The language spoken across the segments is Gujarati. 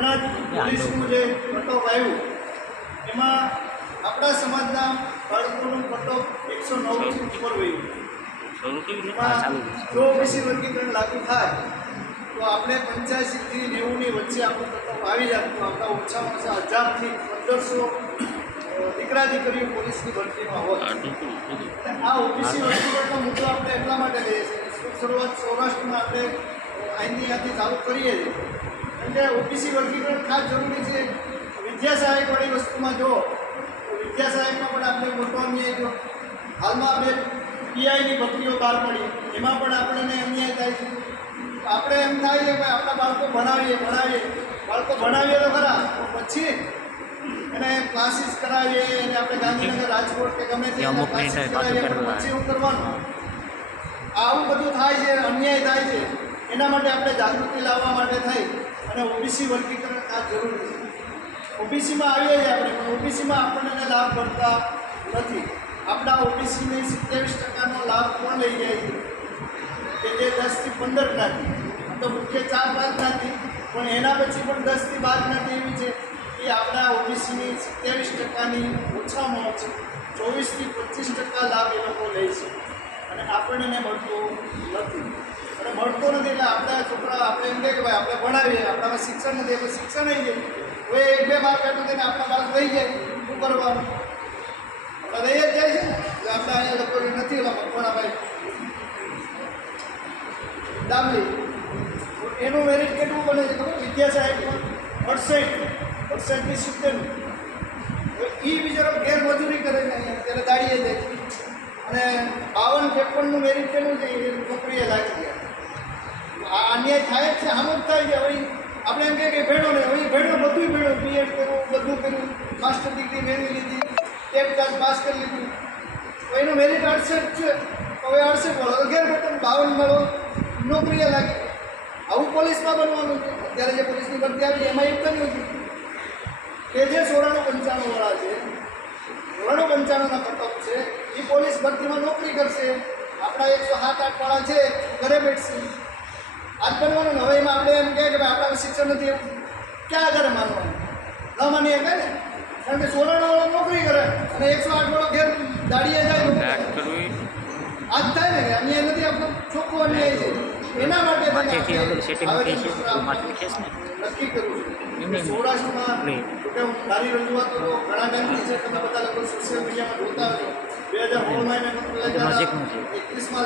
હમણાં જ પોલીસનું જે કટઓફ આવ્યું એમાં આપણા સમાજના બાળકોનું કટઓફ એકસો નવથી ઉપર વયું જો ઓબીસી વર્ગીકરણ લાગુ થાય તો આપણે પંચ્યાસીથી નેવુંની વચ્ચે આપણું કટઓફ આવી જાય. તો આપણા ઓછામાં ઓછા હજારથી પંદરસો દીકરા દીકરીઓ પોલીસની ભરતીમાં હોય આ ઓબીસી વર્ગીકરણનો મુદ્દો આપણે એટલા માટે લઈએ છીએ શરૂઆત સૌરાષ્ટ્રમાં આપણે આઈની યાદી ચાલુ કરીએ છીએ. કે ઓબીસી વર્ગીકરણ ખાસ જરૂરી છે. વિદ્યા સહાયકવાળી વસ્તુમાં જો વિદ્યા સહાયકમાં પણ આપણે મોટો અન્યાય જો હાલમાં આપણે પીઆઈની બકરીઓ બહાર પડી. એમાં પણ આપણને અન્યાય થાય છે. આપણે એમ થાય છે કે આપણા બાળકો ભણાવીએ ભણાવીએ. બાળકો ભણાવીએ તો ખરા પછી એને ક્લાસીસ કરાવીએ અને આપણે ગાંધીનગર રાજકોટ કે ગમે તે ક્લાસીસ કરાવીએ પાછું શું કરવાનું. આવું બધું થાય છે અન્યાય થાય છે. એના માટે આપણે જાગૃતિ લાવવા માટે થઈ અને ઓબીસી વર્ગીકરણ આ જરૂરી છે. ઓબીસીમાં આવીએ છીએ આપણે, પણ ઓબીસીમાં આપણને લાભ મળતા નથી. આપણા ઓબીસીની સિત્તેવીસ ટકાનો લાભ કોણ લઈ જાય છે? કે જે દસથી પંદર જ્ઞાતિ. તો મુખ્ય ચાર પાંચ જ્ઞાતિ, પણ એના પછી પણ દસથી બાર જ્ઞાતિ એવી છે એ આપણા ઓબીસીની સિત્તેવીસ ટકાની ઓછામાં ઓછી ચોવીસથી પચીસ ટકા લાભ એ લોકો લે છે અને આપણને મળતો નથી. અને મળતો નથી એટલે આપણા છોકરા, આપણે એમ કહે કે ભાઈ આપણે ભણાવીએ, આપણામાં શિક્ષણ નથી એટલે શિક્ષણ નહીં જાય હવે એક બે માર્ક કાઢું થઈને આપણા માર્ક રહી જાય શું કરવાનું? આપણા રહી જ જાય છે ને. આપણે અહીંયા લોકો નથી ભણા ભાઈ. દાબલી એનું મેરિટ કેટલું બને છે ખબર? વિદ્યા સાહેબમાં અડસઠ અડસઠની સિત્તેરનું એ બિચારો ગેરમજૂરી કરે ને ત્યારે દાડીએ જાય અને બાવન ત્રેપનનું મેરિટ કેટલું છે? એ નોકરીએ લાગી ગયા આ અન્યાય થાય જ છે, આમ જ થાય છે. હવે આપણે એમ કહીએ કે ભેણો ને હવે ભેણો બધું ભેણો બીએડ કર્યું, બધું કર્યું. માસ્ટર ડિગ્રી મેળવી લીધી. ટેટ ક્લાસ પાસ કરી લીધું. તો એનું મેરિટ અડસઠ છે. હવે અડસઠ મળો અગિયાર બટન બાવન મળો નોકરીએ લાગી આવું પોલીસમાં બનવાનું છે. અત્યારે જે પોલીસની ભરતી આવી એમાં એક કર્યું છે કે જે સોળાણું પંચાણું વાળા છે, સોળાણું પંચાણુંના કટઓફ છે એ પોલીસ ભરતીમાં નોકરી કરશે. આપણા એકસો સાત આઠ વાળા છે, ઘરે બેઠશે. આજ બનવાનું હવે એમાં આપણે એમ કહે કે ભાઈ આપણામાં શિક્ષણ નથી એવું ક્યાં આધારે માનવાનું? ન માની કે ને? કારણ કે સોળાણું વાળો નોકરી કરે અને એકસો આઠ વાળો ઘેર દાડીએ જાય કરે. આજ થાય ને અન્યાય નથી આપણો ચોખ્ખો અન્યાય છે. એના માટે આપણે નક્કી કરવું છું. સૌરાષ્ટ્રમાં હું મારી રજૂઆતો ઘણા ટાઈમથી છે તમે બધા લોકો સોશિયલ મીડિયામાં જોતા હશો. બે હજાર સોળમાં મેં નોંધ તો નજીકનું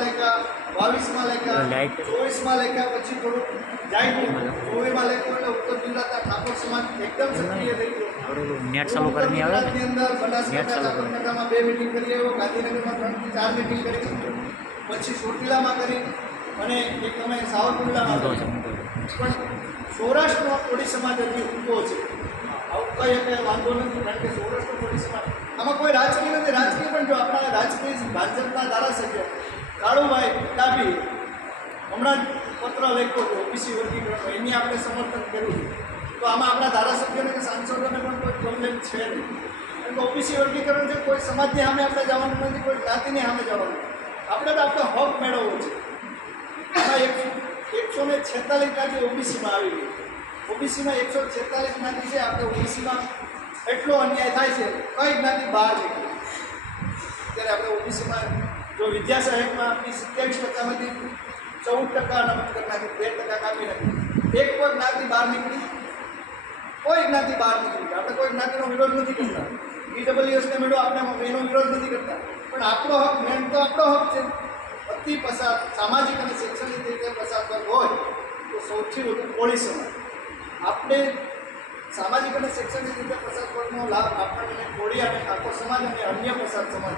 લેખા બાવીસમાં લેખા ચોવીસમાં લેખા પછી થોડુંક જાય ચોવીસમાં લેખો એટલે ઉત્તર ગુજરાતના ઠાકોર સમાજ એકદમ સક્રિય થઈ ગયો. નેટ ચાલુ કરીને આવે ને? અંદર બનાસકાંઠા સાબરકાંઠામાં બે મિટિંગ કરી આવ્યો ગાંધીનગરમાં ત્રણથી ચાર મિટિંગ કરી. પછી ચોટીલામાં કરી અને એક અમે સાવરકુંડલામાં. પણ સૌરાષ્ટ્રનો કોળી સમાજ હજી ઊંઘો છે. આવું કંઈ કંઈ વાંધો નથી, કારણ કે સૌરાષ્ટ્રનો કોળી સમાજ આમાં કોઈ રાજકીય નથી. રાજકીય પણ જો આપણા રાજકીય ભાજપના ધારાસભ્ય કાળુભાઈ ડાભી હમણાં જ પત્ર લખ્યો હતો, ઓબીસી વર્ગીકરણનો. એની આપણે સમર્થન કર્યું તો આમાં આપણા ધારાસભ્યોને કે સાંસદોને પણ કોઈ પ્રોબ્લેમ છે નહીં. કારણ કે ઓબીસી વર્ગીકરણ છે કોઈ સમાજની સામે આપણે જવાનું નથી, કોઈ જ્ઞાતિની સામે જવાનું આપણે તો આપણો હક મેળવવો છે. ને છેતાલીસ જ્ઞાતિ ઓબીસીમાં આવી ગઈ. ઓબીસીમાં એકસો છેતાલીસ જ્ઞાતિ છે, આપણે ઓબીસીમાં એટલો અન્યાય થાય છે, કઈ જ્ઞાતિ બહાર નીકળે. ત્યારે આપણે ઓબીસીમાં જો વિદ્યા સાહેબમાં આપણી સત્યાવીસ ટકામાંથી ચૌદ ટકા નમત કરી નાખી બે ટકા કાપી નાખી. એક પણ જ્ઞાતિ બહાર નીકળી, કોઈ જ્ઞાતિ બહાર નીકળી. આપણે કોઈ જ્ઞાતિનો વિરોધ નથી કરતા. ઈડબ્લ્યુએસને મેળો આપણે એનો વિરોધ નથી કરતા. પણ આપણો હક, મેન તો આપણો હક છે. અતિ પસાર, સામાજિક અને શૈક્ષણિક રીતે પસાર કરવો હોય તો સૌથી વધુ કોળી સમાજ. આપણે સામાજિક અને શૈક્ષણિક રીતે પસાર કરવાનો લાભ આપણને કોળી અને ઠાકોર સમાજ અને અન્ય પસાર સમાજ.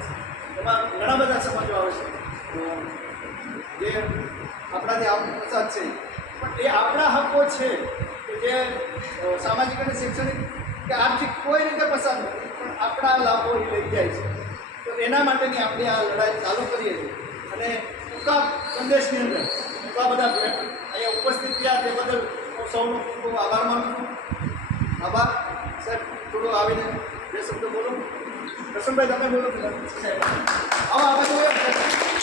એમાં ઘણા બધા સમાજો આવે છે. જે આપણાથી આપણો પસાર છે. પણ એ આપણા હકો છે કે જે સામાજિક અને શૈક્ષણિક કે આર્થિક કોઈ રીતે પસાર નથી પણ આપણા લાભો એ લઈ જાય છે. તો એના માટેની આપણે આ લડાઈ ચાલુ કરીએ છીએ. અને ટૂંકા સંદેશની અંદર. ટૂંકા બધા અહીંયા ઉપસ્થિત થયા તે બદલ હું સૌનો ખૂબ આભાર માનું છું. આભાર. સાહેબ થોડું આવીને બે શબ્દ બોલો. પ્રસન્નભાઈ તમે બોલો. સાહેબ. આવો આપણે